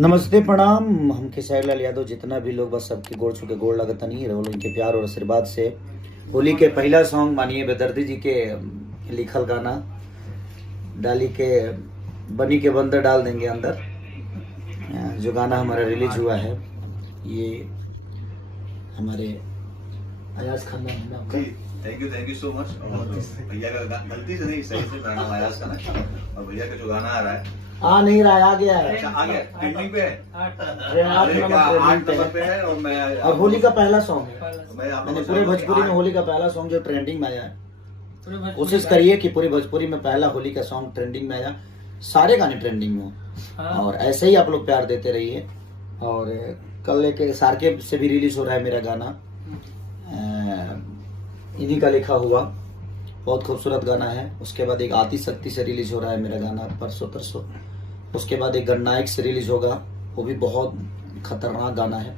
नमस्ते प्रणाम। हम खेसारी लाल यादव जितना भी लोग बस सबकी गोड़ छू के गोड़ लगता नहीं रहो इनके प्यार और आशीर्वाद से होली के पहला सॉन्ग मानिए बेदर्दी जी के लिखल गाना डाली के बनी के बंदर डाल देंगे अंदर। जो गाना हमारा रिलीज हुआ है ये हमारे अयाज खानदान में। Thank you so much. और भैया का गलती से नहीं, सही से मेरा नाम अयाज खान है और भैया का जो गाना आ रहा है आ नहीं रहा, आ गया है। अच्छा आ गया, ट्रेंडिंग पे है, 8 नंबर पे है। और मैं और होली का पहला सॉन्ग है। मैंने पूरे भोजपुरी में होली का पहला सॉन्ग जो ट्रेंडिंग में आया है। कोशिश करिए कि पूरी भोजपुरी में पहला होली का सॉन्ग ट्रेंडिंग में आया, सारे गाने ट्रेंडिंग में हो और ऐसे ही आप लोग प्यार देते रहिए। और कल एक सारके से भी रिलीज हो रहा है मेरा गाना, इन्हीं का लिखा हुआ, बहुत खूबसूरत गाना है। उसके बाद एक आती शक्ति से रिलीज हो रहा है मेरा गाना परसों तरसों। उसके बाद एक गणनायक से रिलीज होगा, वो भी बहुत खतरनाक गाना है।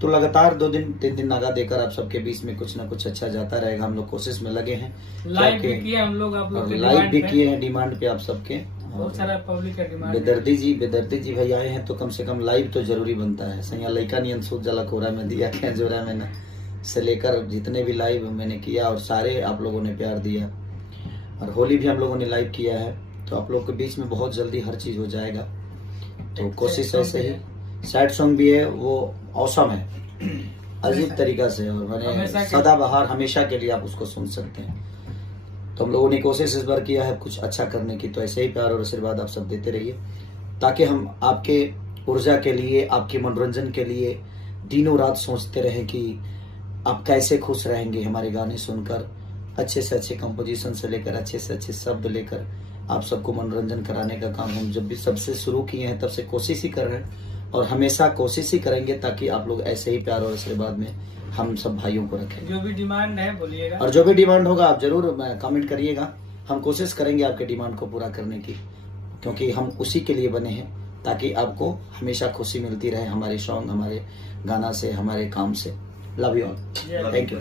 तो लगातार 2-3 दिन नागा देकर आप सबके बीच में कुछ ना कुछ अच्छा जाता रहेगा। हम लोग कोशिश में लगे हैं, लाइव भी किए हम लोग, आप लोग लाइव भी किए हैं डिमांड पे आप सबके। बहुत सारा पब्लिक का डिमांड। बेदर्दी जी भाई आए हैं तो कम से कम लाइव तो जरूरी बनता है। सैया लड़का नियन सूद जला कोरा में दिया क्या जोरा में ना से लेकर जितने भी लाइव मैंने किया और सारे आप लोगों ने प्यार दिया। और होली भी हम लोगों ने लाइव किया है, तो आप लोग के बीच में बहुत जल्दी हर चीज हो जाएगा। तो कोशिश ऐसे ही। सैड सॉन्ग भी है, वो औसम है, अजीब तरीका से, और मैंने सदाबहार हमेशा के लिए आप उसको सुन सकते हैं। तो हम लोगों ने कोशिश इस बार किया है कुछ अच्छा करने की। तो ऐसे ही प्यार और आशीर्वाद आप सब देते रहिए ताकि हम आपके ऊर्जा के लिए, आपके मनोरंजन के लिए दिनों रात सोचते रहें कि आप कैसे खुश रहेंगे हमारे गाने सुनकर। अच्छे से अच्छे कंपोजिशन से लेकर अच्छे से अच्छे शब्द लेकर आप सबको मनोरंजन कराने का काम हम जब भी सबसे शुरू किए हैं तब से कोशिश ही कर रहे हैं और हमेशा कोशिश ही करेंगे ताकि आप लोग ऐसे ही प्यार और आशीर्वाद में हम सब भाइयों को रखें। जो भी डिमांड है बोलिएगा, और जो भी डिमांड होगा आप जरूर कमेंट करिएगा। हम कोशिश करेंगे आपके डिमांड को पूरा करने की, क्योंकि हम उसी के लिए बने हैं ताकि आपको हमेशा खुशी मिलती रहे हमारे सॉन्ग, हमारे गाना से, हमारे काम से। Love you all, thank you.